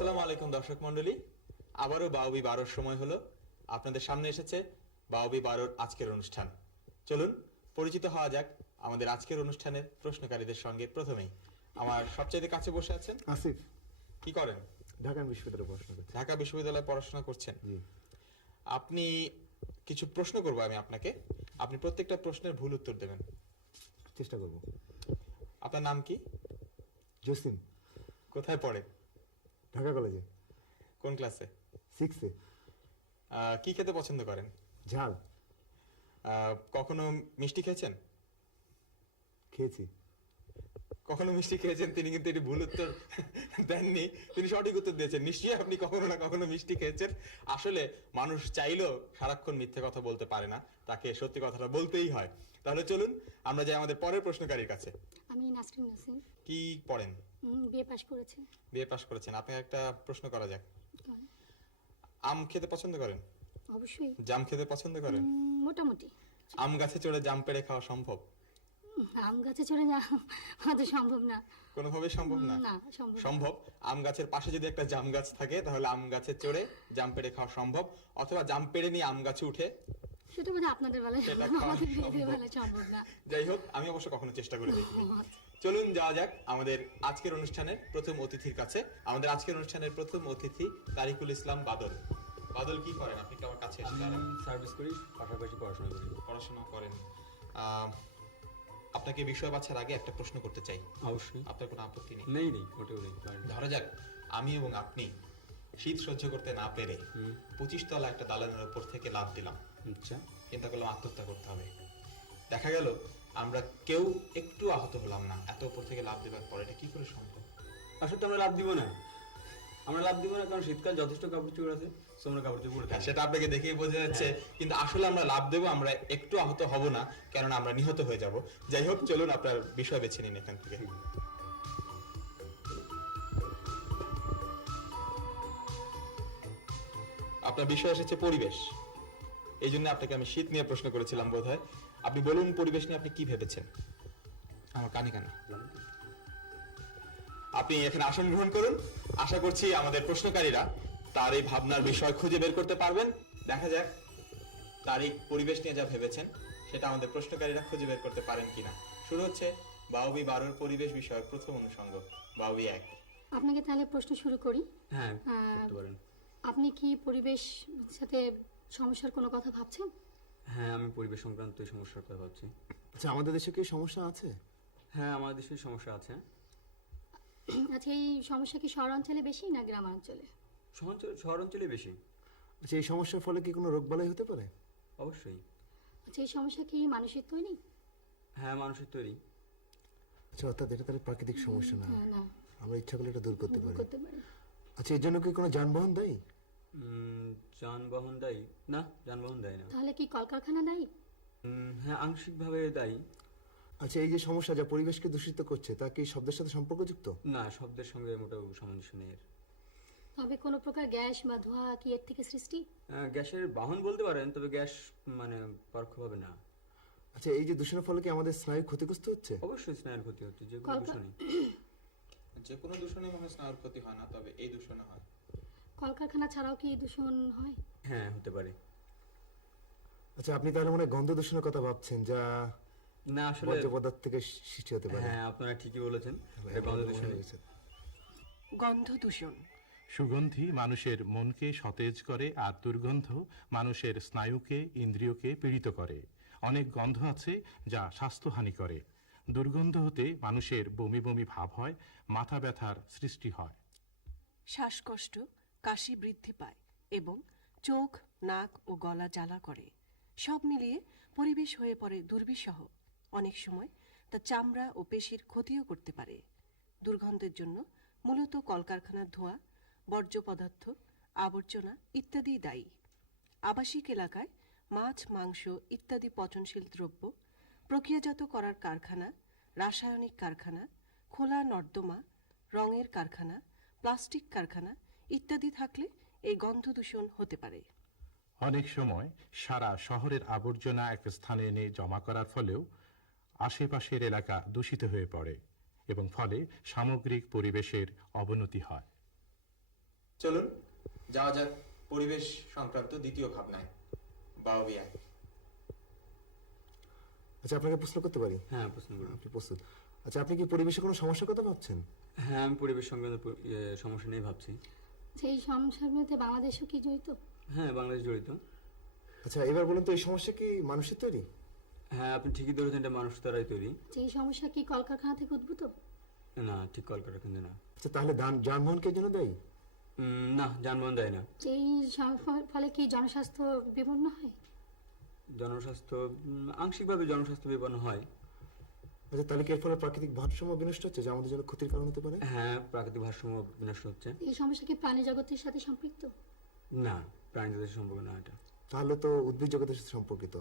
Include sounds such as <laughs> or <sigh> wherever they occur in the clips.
আসসালামু আলাইকুম দর্শক মন্ডলী আবারও বাউবি বারোর সময় হলো। আপনাদের সামনে এসেছে বাউবি বারোর আজকের অনুষ্ঠান। চলুন পরিচিত হওয়া যাক আমাদের আজকের অনুষ্ঠানের প্রশ্নকারীদের সঙ্গে প্রথমেই। আমার সবচাইতে কাছে বসে আছেন আসিফ। কি করেন? ঢাকা বিশ্ববিদ্যালয়ে পড়াশোনা করছি। ঢাকা বিশ্ববিদ্যালয়ে পড়াশোনা করছেন? জি। আপনি কিছু প্রশ্ন করব আমি আপনাকে। আপনি প্রত্যেকটা প্রশ্নের ভুল উত্তর দেবেন। চেষ্টা করব। আপনার নাম কি? জসিম। কোথায় পড়ে? ঢাকা কলেজে? কোন ক্লাসে? সিক্সে কি খেতে পছন্দ করেন? ঝাল। কখনো মিষ্টি খেয়েছেন? খেয়েছি। কখনো মিষ্টি খেয়েছেন? তিনি কিন্তু এটি ভুল উত্তর দেননি। তিনি সঠিক উত্তর দিয়েছেন। নিশ্চয়ই আপনি কখনো না কখনো মিষ্টি খেয়েছেন। আসলে মানুষ চাইলেও সারাক্ষণ মিথ্যে কথা বলতে পারে না। তাকে সত্যি কথাটা বলতেই হয়। তাহলে চলুন আমরা যাই আমাদের পরের প্রশ্নকারীর কাছে। আমি নাসরিন নাসিম। কি পড়েন? বিএ পাশ করেছি। বিএ পাশ করেছেন। আপনাকে একটা প্রশ্ন করা যাক। আম খেতে পছন্দ করেন? অবশ্যই। জাম খেতে পছন্দ করেন? মোটামুটি। আম গাছে চড়ে জাম পেড়ে খাওয়া সম্ভব? আম গাছে চড়ে যা হয়তো সম্ভব না। না সম্ভব না। সম্ভব? আম গাছের পাশে যদি একটা জাম গাছ থাকে তাহলে আম গাছে চড়ে জাম পেড়ে খাওয়া সম্ভব? অথবা জাম পেড়ে নিয়ে আম গাছে উঠে সেটা বোধহয় আপনাদের বেলায় সেটা আমাদের মেয়েদের বেলায় সম্ভব না। যাই হোক আমি অবশ্য কখনো চেষ্টা করে দেখিনি। আচ্ছা। চলুন যাওয়া যাক আমাদের আজকের অনুষ্ঠানের প্রথম অতিথির কাছে। আমাদের আজকের অনুষ্ঠানের প্রথম অতিথি তারিকুল ইসলাম বাদল। বাদল কি করেন? আপনি কি আমার কাছে এসে আমি দাঁড়ান? সার্ভিস করি পাশাপাশি পড়াশোনা করি। পড়াশোনা করেন। আপনাকে বিষয় বাছার আগে একটা প্রশ্ন করতে চাই। অবশ্যই। আপনার কোনো আপত্তি নেই? নেই নেই মোটেও নেই। ধরা যাক আমি এবং আপনি শীত সহ্য করতে না পেরে পঁচিশ তলা একটা দালানের উপর থেকে লাভ দিলাম। আচ্ছা চিন্তা করলাম আত্মহত্যা করতে হবে। দেখা গেল আমরা কেউ একটু আহত হলাম না। এত উপর থেকে লাভ দেওয়ার পর এটা কি করে সম্ভব? আসলে তো আমরা লাভ দিব না। আমরা লাভ দিব না কারণ শীতকাল যথেষ্ট কাপড় চোপড় আছে তো আমরা কাপড় চোপড় পরে হ্যাঁ। সেটা আপনাকে দেখেই বোঝা যাচ্ছে। কিন্তু আসলে আমরা লাভ দেবো আমরা একটু আহত হব না কেননা আমরা নিহত হয়ে যাব। যাই হোক চলুন আপনার বিষয় বেছে নিন এখান থেকে। আপনার বিষয় এসেছে পরিবেশ। এই জন্য আপনাকে আমি শীত নিয়ে প্রশ্ন করেছিলাম বোধহয়। আপনি বলুন পরিবেশ নিয়ে আপনি কি ভেবেছেন? আমার কানে কানে। আপনি এখানে আসন গ্রহণ করুন। আশা করছি আমাদের প্রশ্নকারীরা তার এই ভাবনার বিষয় খুঁজে বের করতে পারবেন। দেখা যাক তার এই পরিবেশ নিয়ে যা ভেবেছেন সেটা আমাদের প্রশ্নকারীরা খুঁজে বের করতে পারেন কিনা। শুরু হচ্ছে বাউবি বারোর পরিবেশ বিষয়ক প্রথম অনুষঙ্গ বাউবি এক। আপনাকে তাহলে প্রশ্ন শুরু করি। হ্যাঁ হ্যাঁ। আপনি কি পরিবেশ সাথে সমস্যার কোনো কথা ভাবছেন? হ্যাঁ আমি পরিবেশ সংক্রান্ত এই সমস্যার কথা ভাবছি। আচ্ছা আমাদের দেশে কি সমস্যা আছে? হ্যাঁ আমাদের দেশে সমস্যা আছে। আচ্ছা এই সমস্যা কি শহরাঞ্চলে বেশি না গ্রামাঞ্চলে? শহরাঞ্চলে শহর অঞ্চলে বেশি। আচ্ছা এই সমস্যার ফলে কি কোনো রোগবালাই হতে পারে? অবশ্যই। আচ্ছা এই সমস্যা কি মানুষের তৈরি? হ্যাঁ মানুষের তৈরি। আচ্ছা অর্থাৎ এটা তাহলে প্রাকৃতিক সমস্যা না। হ্যাঁ, না। আমরা ইচ্ছা করলে এটা দূর করতে দূর পারি। করতে পারি। আচ্ছা এর জন্য কি কোনো যানবাহন দেয়? যানবাহন দায়ী? না যানবাহন দেয় না। তাহলে কি কলকারখানা দায়ী? হ্যাঁ আংশিকভাবে দায়ী। আচ্ছা এই যে সমস্যা যা পরিবেশকে দূষিত করছে তা কি শব্দের সাথে সম্পর্কযুক্ত? না শব্দের সঙ্গে মোটেও সামঞ্জস্য নেই এর। তবে কোনো প্রকার গ্যাস বা ধোঁয়া কি এর থেকে সৃষ্টি? গ্যাসের বাহন বলতে পারেন তবে গ্যাস মানে পরোক্ষভাবে না। আচ্ছা এই যে দূষণের ফলে কি আমাদের স্নায়ু ক্ষতিগ্রস্ত হচ্ছে? অবশ্যই স্নায়ুর ক্ষতি হচ্ছে যে কোনো দূষণই। যে কোনো দূষণে মনে স্নায়ুর ক্ষতি হয় না তবে এই দূষণে হয়। কলকারখানা ছাড়াও কি দূষণ হয়? হ্যাঁ হতে পারে। আচ্ছা আপনি তাহলে মানে গন্ধ দূষণের কথা ভাবছেন যা না আসলে বর্জ্য পদার্থ থেকে সৃষ্টি হতে পারে। হ্যাঁ আপনারা ঠিকই বলেছেন। গন্ধ দূষণ হয়েছে। গন্ধ দূষণ। সুগন্ধি মানুষের মনকে সতেজ করে আর দুর্গন্ধ মানুষের স্নায়ুকে ইন্দ্রিয়কে পীড়িত করে। অনেক গন্ধ আছে যা স্বাস্থ্যহানি করে। দুর্গন্ধ হতে মানুষের বমি বমি ভাব হয় মাথা ব্যথার সৃষ্টি হয়। শ্বাসকষ্ট কাশি বৃদ্ধি পায় এবং চোখ, নাক ও গলা জ্বালা করে। সব মিলিয়ে পরিবেশ হয়ে পড়ে দুর্বিষহ। অনেক সময় তা চামড়া ও পেশির ক্ষতিও করতে পারে। দুর্গন্ধের জন্য মূলত কলকারখানার ধোঁয়া, বর্জ্য পদার্থ, আবর্জনা ইত্যাদি দায়ী। আবাসিক এলাকায় মাছ, মাংস ইত্যাদি পচনশীল দ্রব্য প্রক্রিয়াজাত করার কারখানা, রাসায়নিক কারখানা, খোলা নর্দমা, রঙের কারখানা, প্লাস্টিক কারখানা ইত্যাদি থাকলে এই গন্ধ দূষণ হতে পারে। অনেক সময় সারা শহরের আবর্জনা এক স্থানে এনে জমা করার ফলেও আশেপাশের এলাকা দূষিত হয়ে পড়ে এবং ফলে সামগ্রিক পরিবেশের অবনতি হয়। চলুন যাওয়া যাক পরিবেশ সংক্রান্ত দ্বিতীয় ভাবনায় বাওবিয়ায় আচ্ছা আপনাকে প্রশ্ন করতে পারি? হ্যাঁ প্রশ্ন করুন। আপনি প্রস্তুত। আচ্ছা আপনি কি পরিবেশে কোনো সমস্যার কথা ভাবছেন? হ্যাঁ আমি পরিবেশ সংক্রান্ত সমস্যা নিয়ে ভাবছি। সেই সমস্যার মধ্যে বাংলাদেশও কি জড়িত? হ্যাঁ বাংলাদেশ জড়িত। আচ্ছা এবার বলুন তো এই সমস্যা কি মানুষের তৈরি? হ্যাঁ আপনি ঠিকই ধরেছেন এটা মানুষ দ্বারাই তৈরি। সেই সমস্যা কি কলকারখানা থেকে উদ্ভূত? না ঠিক কলকাতা কিন্তু না। আচ্ছা তাহলে ধান যানবাহন কে জন্য দেয়? না যানবাহন দেয় না। সেই ফলে কি জনস্বাস্থ্য বিপন্ন হয়? জনস্বাস্থ্য আংশিকভাবে জনস্বাস্থ্য বিপন্ন হয়। আচ্ছা তাহলে কি এর ফলে প্রাকৃতিক ভারসাম্য বিনষ্ট হচ্ছে যা আমাদের জন্য ক্ষতির কারণ হতে পারে? হ্যাঁ প্রাকৃতিক ভারসাম্য বিনষ্ট হচ্ছে। এই সমস্যা কি প্রাণী জগতের সাথে সম্পৃক্ত? না প্রাণী জাতির সম্পর্ক না এটা। তাহলে তো উদ্ভিদ জগতের সাথে সম্পর্কিত।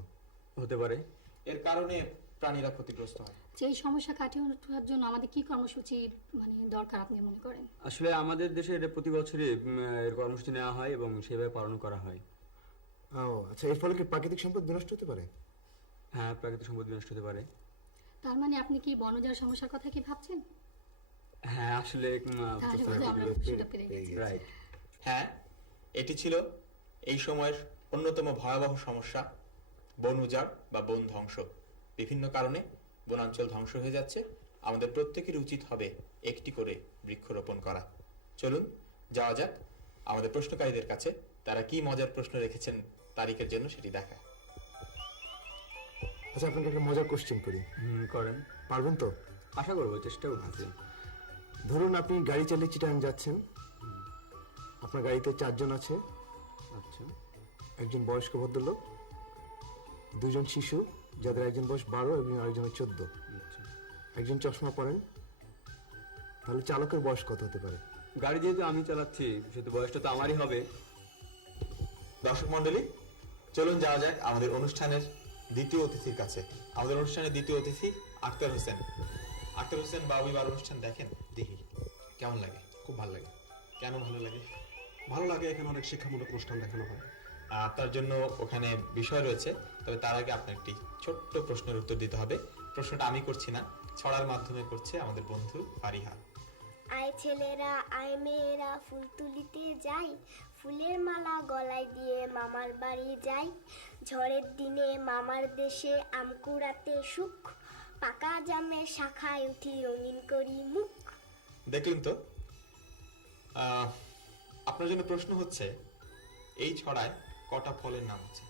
হতে পারে। এর কারণে প্রাণীরা ক্ষতিগ্রস্ত হয়। সেই সমস্যা কাটিয়ে ওঠার জন্য আমাদের কি কর্মসূচি মানে দরকার আপনি মনে করেন? আসলে আমাদের দেশে এটা প্রতি বছরই এর কর্মসূচি নেওয়া হয় এবং সেভাবে পালন করা হয়। ও আচ্ছা এর ফলে কি প্রাকৃতিক সম্পদ বিনষ্ট হতে পারে? হ্যাঁ প্রাকৃতিক সম্পদ বিনষ্ট হতে পারে। তার মানে আপনি কি বনজার সমস্যার কথা কি ভাবছেন? হ্যাঁ আসলে তাহলে বোধহয় আমরা সেটা পেরে গেছি। রাইট হ্যাঁ এটি ছিল এই সময়ের অন্যতম ভয়াবহ সমস্যা বন উজাড় বা বন ধ্বংস। বিভিন্ন কারণে বনাঞ্চল ধ্বংস হয়ে যাচ্ছে। আমাদের প্রত্যেকের উচিত হবে একটি করে বৃক্ষরোপণ করা। চলুন যাওয়া যাক। আমাদের প্রশ্নকারীদের কাছে তারা কি মজার প্রশ্ন রেখেছেন তারিখের জন্য সেটি দেখা। আচ্ছা আপনাকে একটা মজার কোশ্চেন করি। হুম করেন। পারবেন তো? আশা করব চেষ্টা করতেছি ধরুন আপনি গাড়ি চালিয়ে চিটাং যাচ্ছেন। আপনার গাড়িতে চারজন আছে। আচ্ছা। একজন বয়স্ক ভদ্রলোক দুজন শিশু যাদের একজন বয়স বারো এবং আরেকজনের চোদ্দ। আচ্ছা। একজন চশমা পরেন তাহলে চালকের বয়স কত হতে পারে? গাড়ি যেহেতু আমি চালাচ্ছি সেহেতু বয়সটা তো আমারই হবে। দর্শক মন্ডলী চলুন যাওয়া যাক আমাদের অনুষ্ঠানের দ্বিতীয় অতিথির কাছে। আমাদের অনুষ্ঠানের দ্বিতীয় অতিথি আক্তার হোসেন। আক্তার হোসেন বাবুইবার অনুষ্ঠান দেখেন? দেখি। কেমন লাগে? খুব ভালো লাগে। কেন ভালো লাগে? ভালো লাগে এখানে অনেক শিক্ষামূলক অনুষ্ঠান দেখানো হয়। আপনার জন্য ওখানে বিষয় রয়েছে তবে তার আগে আপনার একটি ছোট্ট প্রশ্নের উত্তর দিতে হবে। প্রশ্নটা আমি করছি না ছড়ার মাধ্যমে করছে আমাদের বন্ধু ফারিহা। আয় ছেলেরা আয় মেয়েরা ফুল তুলিতে যাই। ফুলের মালা গলায় দিয়ে মামার বাড়ি যাই। ঝড়ের দিনে মামার দেশে আম কুড়াতে সুখ। পাকা জামের শাখায় উঠি রঙিন করি মুখ। দেখলেন তো? আপনার জন্য প্রশ্ন হচ্ছে এই ছড়ায় কটা ফলের নাম আছে?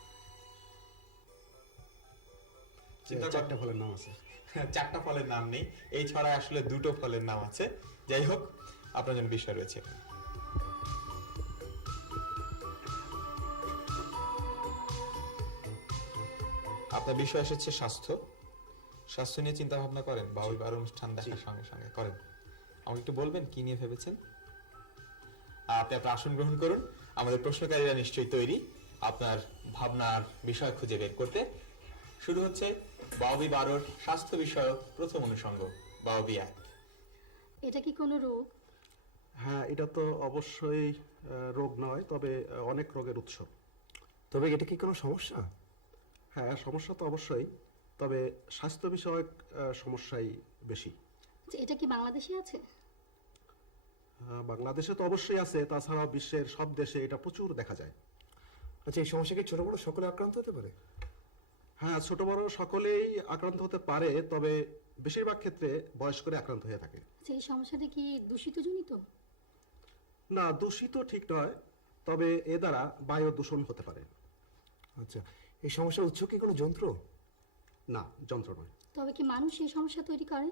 চারটা ফলের নাম আছে। <laughs> চারটা ফলের নাম নেই। এই ছড়ায় আসলে দুটো ফলের নাম আছে। যাই হোক আপনার জন্য বিষয় রয়েছে। আপনার বিষয় এসেছে স্বাস্থ্য। স্বাস্থ্য নিয়ে চিন্তা ভাবনা করেন বা ওই বার অনুষ্ঠান দেখার সঙ্গে সঙ্গে করেন। আমাকে একটু বলবেন কি নিয়ে ভেবেছেন? আপনি আপনার আসন গ্রহণ করুন। আমাদের প্রশ্নকারীরা নিশ্চয়ই তৈরি আপনার ভাবনার বিষয় খুঁজে বের করতে। শুরু হচ্ছে বাবি বারোর স্বাস্থ্য বিষয়ক প্রথম অনুষঙ্গ বাবি এক। এটা কি কোনো রোগ? হ্যাঁ এটা তো অবশ্যই রোগ নয় তবে অনেক রোগের উৎস। তবে এটা কি কোনো সমস্যা? হ্যাঁ সমস্যা তো অবশ্যই। তবে স্বাস্থ্য বিষয়ক সমস্যাই বেশি। এটা কি বাংলাদেশে আছে? বাংলাদেশে তো অবশ্যই আছে। তাছাড়া বিশ্বের সব দেশে এটা প্রচুর দেখা যায়। আচ্ছা এই সমস্যাকে ছোট বড় সকলে আক্রান্ত হতে পারে? হ্যাঁ ছোট বড় সকলেই আক্রান্ত হতে পারে তবে বেশিরভাগ ক্ষেত্রে বয়স্করে আক্রান্ত হয়ে থাকে। আচ্ছা, এই সমস্যাটা কি দূষিত জনিত না দূষিত ঠিক নয় তবে এ দ্বারা বায়ু দূষণ হতে পারে। আচ্ছা এই সমস্যার উৎস কি কোনো যন্ত্র? না যন্ত্র নয়। তবে কি মানুষ এই সমস্যা তৈরি করে?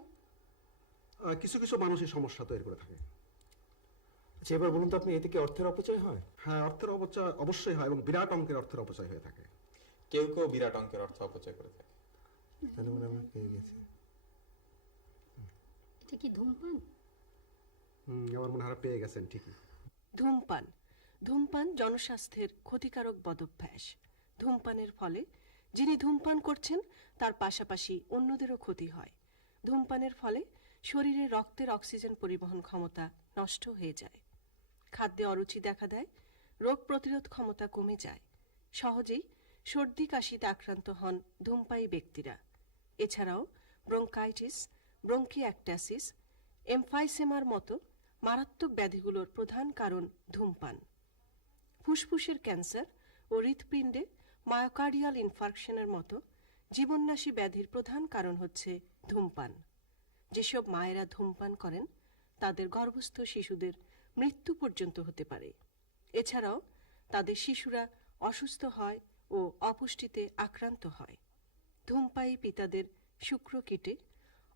কিছু কিছু মানুষ এই সমস্যা তৈরি করে থাকে। আচ্ছা এবার বলুন তো আপনি এতে কি অর্থের অপচয় হয়? হ্যাঁ অর্থের অপচয় অবশ্যই হয় এবং বিরাট অঙ্কের অর্থের অপচয় হয়ে থাকে। কেউ কেউ বিরাট অঙ্কের অর্থ অপচয় করে থাকে। তাহলে মানে আমরা পেয়ে গেছি। এটা কি ধূমপান? হুম, আমার মনে হয় পেয়ে গেছেন ঠিকই। ধূমপান। ধূমপান জনস্বাস্থ্যের ক্ষতিকারক বদভ্যাস। ধূমপানের ফলে যিনি ধূমপান করছেন, তার পাশাপাশি অন্যদেরও ক্ষতি হয়। ধূমপানের ফলে শরীরে রক্তের অক্সিজেন পরিবহন ক্ষমতা নষ্ট হয়ে যায়। খাদ্যে অরুচি দেখা দেয়, রোগ প্রতিরোধ ক্ষমতা কমে যায়। সহজেই সর্দি, কাশিতে আক্রান্ত হন ধূমপায়ী ব্যক্তিরা। এছাড়াও ব্রঙ্কাইটিস, ব্রঙ্কিঅ্যাক্টাসিস, এমফাইসেমার মতো মারাত্মক ব্যাধিগুলোর প্রধান কারণ ধূমপান। ফুসফুসের ক্যান্সার ও হৃৎপিণ্ডে মায়োকার্ডিয়াল ইনফার্কশনের মতো জীবননাশী ব্যাধির প্রধান কারণ হচ্ছে ধূমপান। যেসব মায়েরা ধূমপান করেন, তাদের গর্ভস্থ শিশুদের মৃত্যু পর্যন্ত হতে পারে। এছাড়াও তাদের শিশুরা অসুস্থ হয় ও অপুষ্টিতে আক্রান্ত হয়। ধূমপায়ী পিতাদের শুক্রকীটে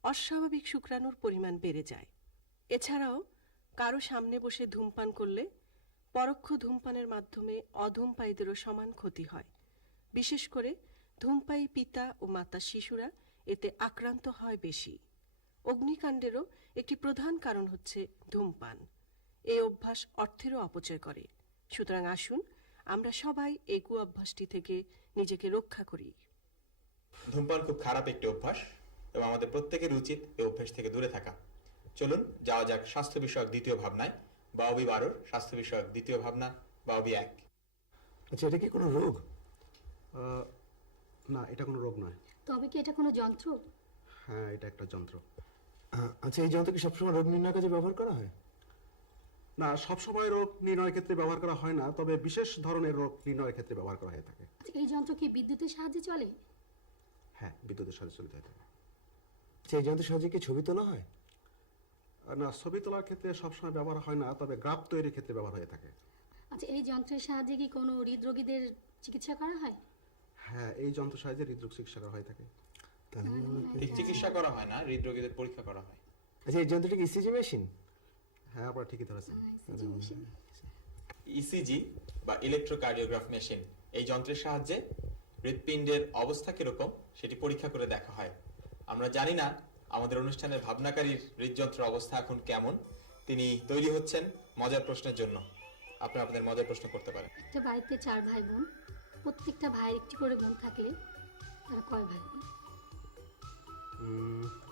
অস্বাভাবিক শুক্রাণুর পরিমাণ বেড়ে যায়। এছাড়াও কারও সামনে বসে ধূমপান করলে পরোক্ষ ধূমপানের মাধ্যমে অধূমপায়ীদেরও সমান ক্ষতি হয়। বিশেষ করে ধূমপায়ী পিতা ও মাতা শিশুরা এতে আক্রান্ত হয় বেশি। অগ্নিকাণ্ডেরও একটি প্রধান কারণ হচ্ছে ধূমপান। এই অভ্যাস অর্থেরও অপচয় করে। সুতরাং আসুন আমরা সবাই এই কু অভ্যাসটি থেকে নিজেকে রক্ষা করি। ধূমপান খুব খারাপ একটি অভ্যাস এবং আমাদের প্রত্যেকের উচিত এই অভ্যাস থেকে দূরে থাকা। চলুন যাওয়া যাক স্বাস্থ্য বিষয়ক দ্বিতীয় ভাবনায়। বাউবি বারোর স্বাস্থ্য বিষয়ক দ্বিতীয় ভাবনা বাউবি এক। আচ্ছা এটা কি কোনো রোগ? না এটা কোনো রোগ নয়। তবে কি এটা কোনো যন্ত্র? হ্যাঁ এটা একটা যন্ত্র। আচ্ছা এই যন্ত্র কি সবসময় রোগ নির্ণয়ের কাজে ব্যবহার করা হয়? না সবসময় রোগ নির্ণয়ের ক্ষেত্রে ব্যবহার করা হয় না তবে বিশেষ ধরনের রোগ নির্ণয়ের ক্ষেত্রে ব্যবহার করা হয়ে থাকে। আচ্ছা, এই যন্ত্র কি বিদ্যুতের সাহায্যে চলে? হ্যাঁ বিদ্যুতের সাহায্যে চলতে হয়ে থাকে। আচ্ছা এই যন্ত্রের সাহায্যে কি ছবি তোলা হয়? না ছবি তোলার ক্ষেত্রে সবসময় ব্যবহার হয় না তবে গ্রাফ তৈরির ক্ষেত্রে ব্যবহার হয়ে থাকে। আচ্ছা এই যন্ত্রের সাহায্যে কি কোনো হৃদরোগীদের চিকিৎসা করা হয়? হ্যাঁ এই যন্ত্র সাহায্যে হৃদরোগ চিকিৎসা করা হয়ে থাকে। হয় ঠিক চিকিৎসা করা হয় না হৃদরোগীদের পরীক্ষা করা হয়। আচ্ছা এই যন্ত্রটা কি ইসিজি মেশিন হ্যাঁ আপনারা ঠিকই ধরেছেন। ইসিজি E বা ইলেকট্রোকার্ডিওগ্রাফ মেশিন এই যন্ত্রের সাহায্যে হৃৎপিণ্ডের অবস্থা কীরকম সেটি পরীক্ষা করে দেখা হয়। আমরা জানি না আমাদের অনুষ্ঠানের ভাবনাকারীর হৃদযন্ত্রের অবস্থা এখন কেমন। তিনি তৈরি হচ্ছেন মজার প্রশ্নের জন্য। আপনারা আপনাদের মজার প্রশ্ন করতে পারেন। একটা বাড়িতে চার ভাই বোন প্রত্যেকটা ভাইয়ের একটি করে বোন থাকলে তারা কয় ভাই? বোন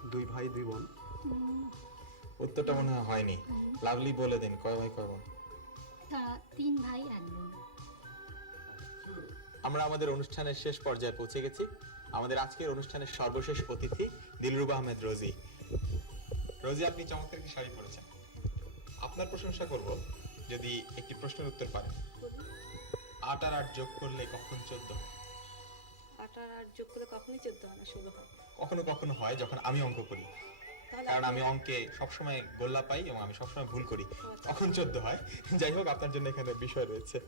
দুই ভাই দুই বোন। উত্তরটা মনে হয় হয়নি। লাভলি বলে দিন কয় ভাই কয় বোন? তারা তিন ভাই এক বোন। আমরা আমাদের অনুষ্ঠানের শেষ পর্যায়ে পৌঁছে গেছি। আমাদের আজকের অনুষ্ঠানের সর্বশেষ অতিথি দিলরুবা আহমেদ রোজি। রোজি আপনি চমৎকার একটি শাড়ি পরেছেন। আপনার প্রশংসা করব যদি একটি প্রশ্নের উত্তর পারেন। আট আর আট যোগ করলে কখন চোদ্দ? হয় আট আর আট যোগ করলে কখনোই চোদ্দ হয় না ষোলো হয়। কখনো কখনো হয় যখন আমি অঙ্ক করি। কারণ আমি অঙ্কে সবসময় গোল্লা পাই এবং আমি সবসময় ভুল করি। তখন চোদ্দ হয়? যাই হোক আপনার জন্য এখানে বিষয় রয়েছে।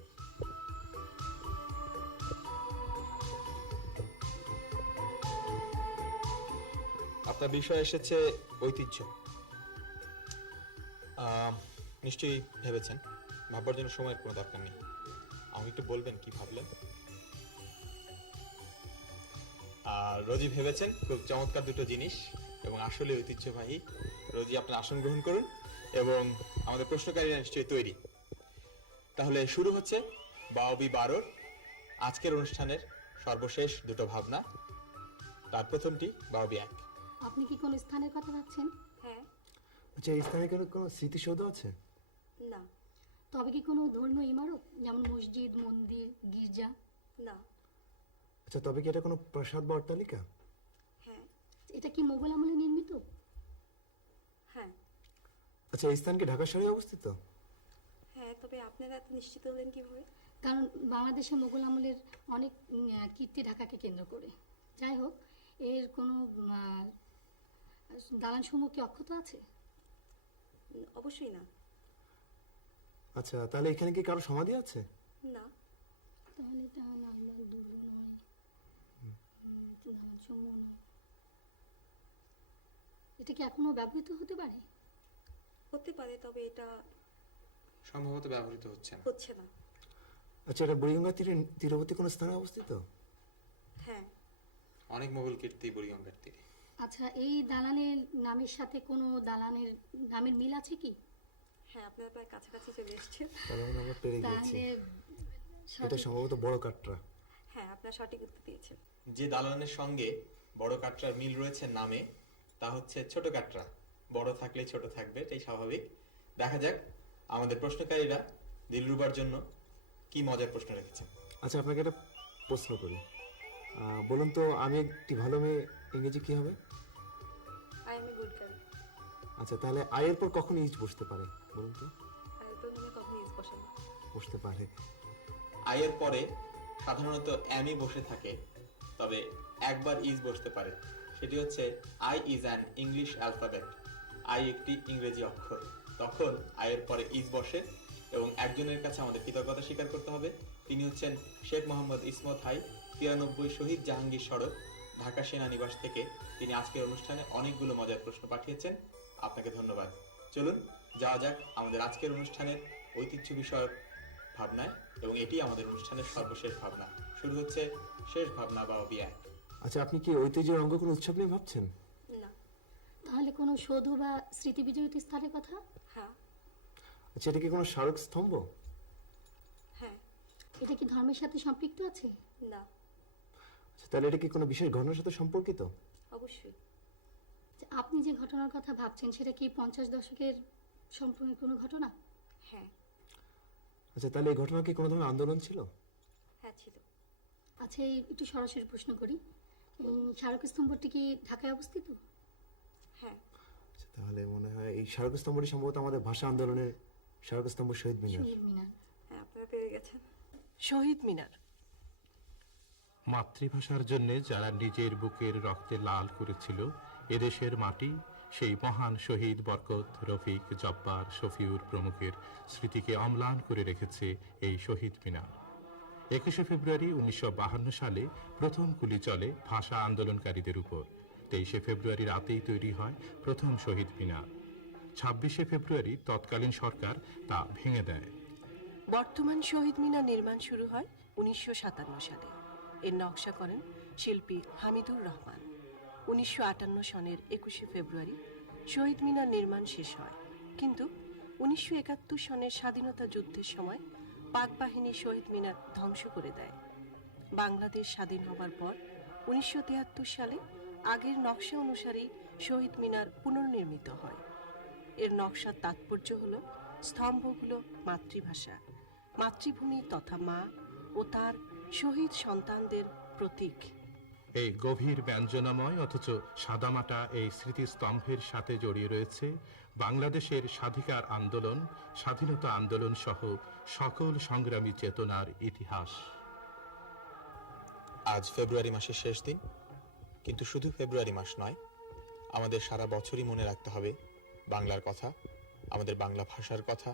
আপনার বিষয় এসেছে ঐতিহ্য। আহ, নিশ্চয়ই ভেবেছেন। ভাববার জন্য সময়ের কোনো দরকার নেই। আমি একটু বলবেন কি ভাবলেন? আর রোজি ভেবেছেন? খুব চমৎকার দুটো জিনিস এবং আসলে ঐতিহ্যবাহী। রোজি আপনার আসন গ্রহণ করুন এবং আমাদের প্রশ্নকারীরা নিশ্চয়ই তৈরি। তাহলে শুরু হচ্ছে বাওবি বারোর আজকের অনুষ্ঠানের সর্বশেষ দুটো ভাবনা। তার প্রথমটি বাওবি এক। আপনি কি কোনো স্থানের কথা ভাবছেন? হ্যাঁ। আচ্ছা এই স্থানে কোনো কোনো স্মৃতিসৌধ আছে? না। তবে কি কোনো ধর্মীয় ইমারত? যেমন মসজিদ মন্দির গির্জা? না। আচ্ছা তবে কি এটা কোনো প্রাসাদ বা অট্টালিকা হ্যাঁ। এটা কি মোগল আমলে নির্মিত? হ্যাঁ। আচ্ছা এই স্থান কি ঢাকা শহরে অবস্থিত? হ্যাঁ তবে আপনারা এত নিশ্চিত হলেন কীভাবে? কারণ বাংলাদেশে মোগল আমলের অনেক কীর্তি ঢাকাকে কেন্দ্র করে। যাই হোক এর কোনো দালান সমূহ কি অক্ষত আছে? অবশ্যই না। আচ্ছা তাহলে এখানে কি কারও সমাধি আছে? না। তাহলে এটা লালবাগ দুর্গ নয়। নয়। এটা কি এখনও ব্যবহৃত হতে পারে? হতে পারে তবে এটা সম্ভবত ব্যবহৃত হচ্ছে না। হচ্ছে না। আচ্ছা এটা বুড়িগঙ্গা তীরে তীরবর্তী কোনো স্থানে অবস্থিত? হ্যাঁ। অনেক মোগল কীর্তি বুড়িগঙ্গার তীরে। আচ্ছা এই দালানের নামের সাথে কোনো দালানের নামের মিল আছে কি? হ্যাঁ আপনারা প্রায় কাছাকাছি চলে এসছেন। তাহলে মনে আমরা পেরে গিয়েছি। এটা সম্ভবত বড় কাটরা। হ্যাঁ আপনারা সঠিক উত্তর দিয়েছেন। যে দালানের সঙ্গে বড় কাটরার মিল রয়েছে নামে তা হচ্ছে ছোট কাটরা। বড় থাকলে ছোট থাকবে এটাই স্বাভাবিক। দেখা যাক আমাদের প্রশ্নকারীরা দিলরুবার জন্য কি মজার প্রশ্ন রেখেছেন আচ্ছা আপনাকে একটা প্রশ্ন করি। বলুন তো আমি একটি ভালো মেয়ে ইংরেজি কি হবে? আচ্ছা তাহলে আয়ের পর কখন ইজ বসতে পারে বলুন তো? এরপর কখনো ইজ বসে না। বসতে পারে। আয়ের পরে সাধারণত অ্যামি বসে থাকে তবে একবার ইজ বসতে পারে। সেটি হচ্ছে I is an English alphabet. I একটি ইংরেজি অক্ষর। তখন আয়ের পরে ইজ বসে এবং একজনের কাছে আমাদের কৃতজ্ঞতা স্বীকার করতে হবে। তিনি হচ্ছেন শেখ মোহাম্মদ ইসমত হাই তিরানব্বই শহীদ জাহাঙ্গীর সড়ক ঢাকা সেনানিবাস থেকে। তিনি আজকের অনুষ্ঠানে অনেকগুলো মজার প্রশ্ন পাঠিয়েছেন। আপনাকে ধন্যবাদ। চলুন যাওয়া যাক আমাদের আজকের অনুষ্ঠানের ঐতিহ্য বিষয়ক ভাবনায় এবং এটি আমাদের অনুষ্ঠানের সর্বশেষ ভাবনা। শুরু হচ্ছে শেষ ভাবনা বা অবিয়ায় আচ্ছা আপনি কি ঐতিহ্যের অঙ্গ কোনো উৎসব নিয়ে ভাবছেন? না। তাহলে কোনো সৌধ বা স্মৃতি বিজড়িত স্থানের কথা? হ্যাঁ। আচ্ছা এটা কি কোনো স্মারক স্তম্ভ? হ্যাঁ। এটা কি ধর্মের সাথে সম্পৃক্ত আছে? না। আচ্ছা তাহলে এটা কি কোনো বিশেষ ঘটনার সাথে সম্পর্কিত? অবশ্যই। আপনি যে ঘটনার কথা ভাবছেন সেটা কি পঞ্চাশ দশকের সম্পূর্ণ কোনো ঘটনা? হ্যাঁ। আচ্ছা তাহলে এই ঘটনা কি কোনো ধরনের আন্দোলন ছিল? হ্যাঁ ছিল। আচ্ছা এই একটু সরাসরি প্রশ্ন করি। এই স্মারক স্তম্ভটি কি ঢাকায় অবস্থিত? হ্যাঁ। আচ্ছা তাহলে মনে হয় এই স্মারক স্তম্ভটি সম্ভবত আমাদের ভাষা আন্দোলনের স্মারক স্তম্ভ শহীদ মিনার। শহীদ মিনার। হ্যাঁ আপনারা পেয়ে গেছেন। শহীদ মিনার। মাতৃভাষার জন্য যারা নিজের বুকের রক্তে লাল করেছিল এদেশের মাটি, সেই মহান শহীদ বরকত রফিক জব্বার শফিউর প্রমুখের স্মৃতিকে অম্লান করে রেখেছে এই শহীদ মিনার। একুশে ফেব্রুয়ারি উনিশশো সালে প্রথম গুলি চলে ভাষা আন্দোলনকারীদের উপর। তেইশে ফেব্রুয়ারি রাতেই তৈরি হয় প্রথম শহীদ মিনার। ছাব্বিশে ফেব্রুয়ারি তৎকালীন সরকার তা ভেঙে দেয়। বর্তমান শহীদ মিনার নির্মাণ শুরু হয় উনিশশো সাতান্ন সালে। এর নকশা করেন শিল্পী হামিদুর রহমান। উনিশশো আটান্ন সনের একুশে ফেব্রুয়ারি শহীদ মিনার নির্মাণ শেষ হয়। কিন্তু উনিশশো একাত্তর সনের স্বাধীনতা যুদ্ধের সময় পাক বাহিনী শহীদ মিনার ধ্বংস করে দেয়। বাংলাদেশ স্বাধীন হবার পর উনিশশো তিয়াত্তর সালে আগের নকশা অনুসারেই শহীদ মিনার পুনর্নির্মিত হয়। এর নকশার তাৎপর্য হল স্তম্ভগুলো মাতৃভাষা, মাতৃভূমি তথা মা ও তার শহীদ সন্তানদের প্রতীক। এই গভীর ব্যঞ্জনাময় অথচ সাদামাটা এই স্মৃতিস্তম্ভের সাথে জড়িয়ে রয়েছে বাংলাদেশের স্বাধিকার আন্দোলন, স্বাধীনতা আন্দোলন সহ সকল সংগ্রামী চেতনার ইতিহাস। আজ ফেব্রুয়ারি মাসের শেষ দিন, কিন্তু শুধু ফেব্রুয়ারি মাস নয়, আমাদের সারা বছরই মনে রাখতে হবে বাংলার কথা, আমাদের বাংলা ভাষার কথা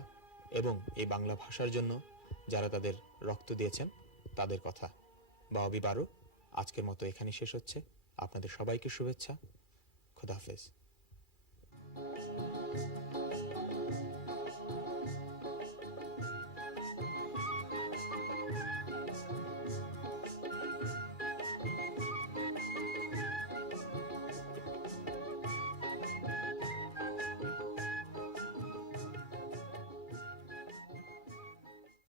এবং এই বাংলা ভাষার জন্য যারা তাদের রক্ত দিয়েছেন তাদের কথা। বাবি বারো আজকের মতো এখানেই শেষ হচ্ছে। আপনাদের সবাইকে শুভেচ্ছা। খোদাহাফেজ